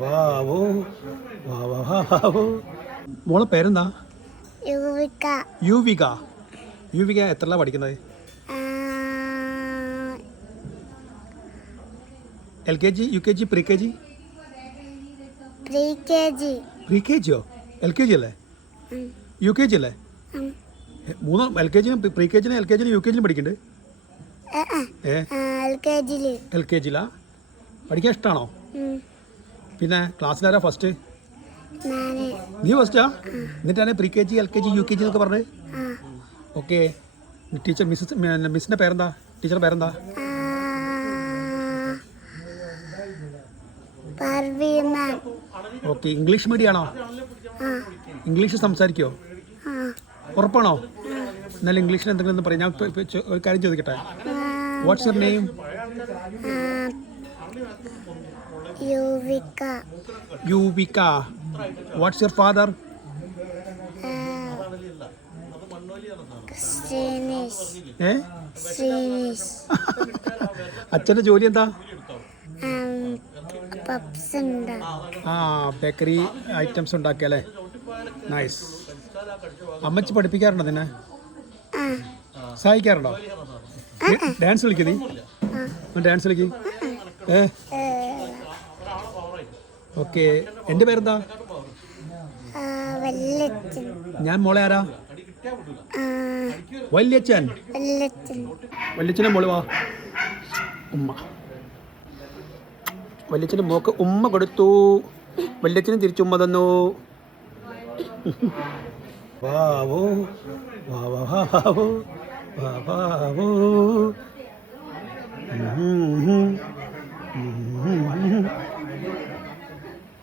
വാവോ വാവോ. മോളെ പേരെന്താ? യുവിക. യുവിക. യുവിക എത്രല്ല പഠിക്കുന്നത്? LKG UKG pre KG? Pre KGയോ? LKG അല്ലേ? UKG അല്ലേ? മൂന്ന് LKG pre KG LKG UKG പഠിക്കണ്ട്. LKG പഠിക്കാൻ ഇഷ്ടമാണോ? പിന്നെ ക്ലാസ്സിലാരാ ഫസ്റ്റ്? നീ ഫസ്റ്റാ? എന്നിട്ടാണ് പ്രീ KG LKG UKG എന്നൊക്കെ പറഞ്ഞത്. ഓക്കെ. ടീച്ചർ മിസ്സിൻ്റെ പേരെന്താ? ടീച്ചറുടെ പേരെന്താ? ഓക്കെ. ഇംഗ്ലീഷ് മീഡിയം ആണോ? ഇംഗ്ലീഷ് സംസാരിക്കുമോ? ഉറപ്പാണോ? എന്നാലും ഇംഗ്ലീഷിൽ എന്തെങ്കിലും ഒന്ന് പറയാം. ഞാൻ ഒരു കാര്യം ചോദിക്കട്ടെ. What's your name? Yuvika. What's your father? അച്ഛൻ്റെ ജോലി എന്താ? ബേക്കറി ഐറ്റംസ് ഉണ്ടാക്കിയല്ലേ? നൈസ്. അമ്മച്ചി പഠിപ്പിക്കാറുണ്ടോ നിന്നെ? സഹായിക്കാറുണ്ടോ? ഡാൻസ് കളിക്കും നീ? ഡാൻസ് കളിക്കും. ഓക്കെ. എൻ്റെ പേരെന്താ? ഞാൻ മോളെ ആരാ? വല്യച്ഛൻ. വല്യച്ഛനെ മോള് വാ. ഉമ്മ. വല്യച്ഛന് മോക്ക് ഉമ്മ കൊടുത്തു. വല്യച്ഛന് തിരിച്ചുമ്മ തന്നു. വാവോ വാവോ വാവോ.